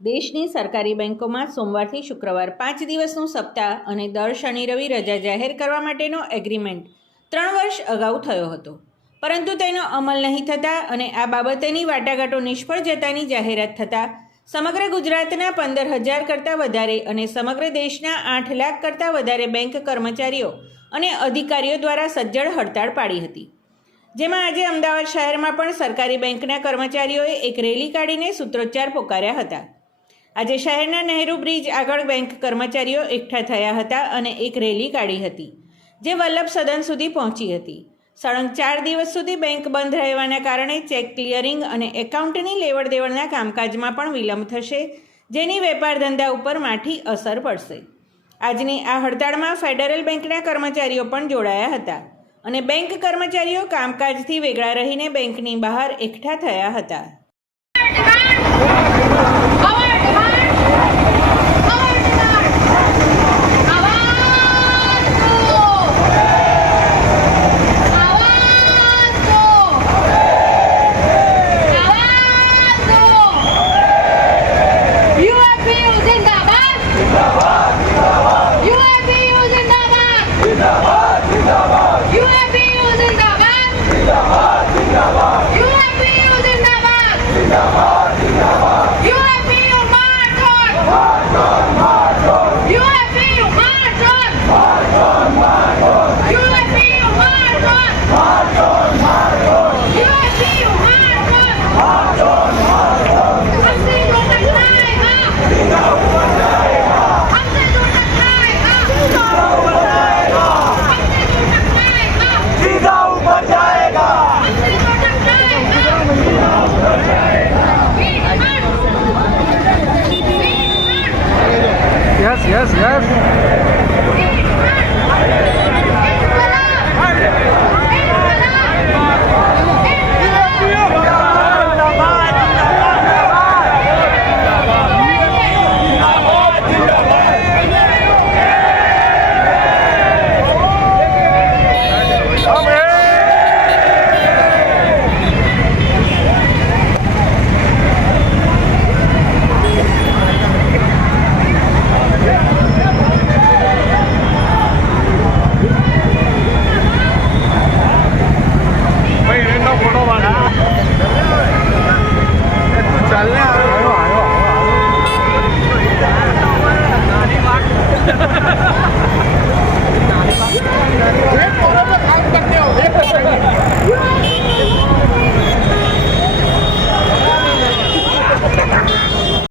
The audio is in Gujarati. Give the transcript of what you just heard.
દેશની સરકારી બેંકોમાં સોમવારથી શુક્રવાર 5 દિવસનું સપ્તાહ અને દર શનિ રવિ રજા જાહેર કરવા માટેનો એગ્રીમેન્ટ 3 વર્ષ અગાઉ થયો હતો, પરંતુ તેનો અમલ નહીં થતાં અને આ બાબતેની વાટાઘાટો નિષ્ફળ જતાની જાહેરાત થતાં સમગ્ર ગુજરાતના 15,000 કરતાં વધારે અને સમગ્ર દેશના 8 લાખ કરતાં વધારે બેંક કર્મચારીઓ અને અધિકારીઓ દ્વારા સજ્જડ હડતાળ પાડી હતી, જેમાં આજે અમદાવાદ શહેરમાં પણ સરકારી બેંકના કર્મચારીઓએ એક રેલી કાઢીને સૂત્રોચ્ચાર પોકાર્યા હતા। આજે શહેરના નહેરુ બ્રિજ આગળ બેંક કર્મચારીઓ એકઠા થયા હતા અને એક રેલી કાઢી હતી, જે વલ્લભ સદન સુધી પહોંચી હતી। સળંગ 4 દિવસ સુધી બેંક બંધ રહેવાના કારણે ચેક ક્લિયરિંગ અને એકાઉન્ટની લેવડ દેવડના કામકાજમાં પણ વિલંબ થશે, જેની વેપાર ધંધા ઉપર માઠી અસર પડશે। આજની આ હડતાળમાં ફેડરલ બેંકના કર્મચારીઓ પણ જોડાયા હતા અને બેંક કર્મચારીઓ કામકાજથી વેગળા રહીને બેંકની બહાર એકઠા થયા હતા। जिंदाबाद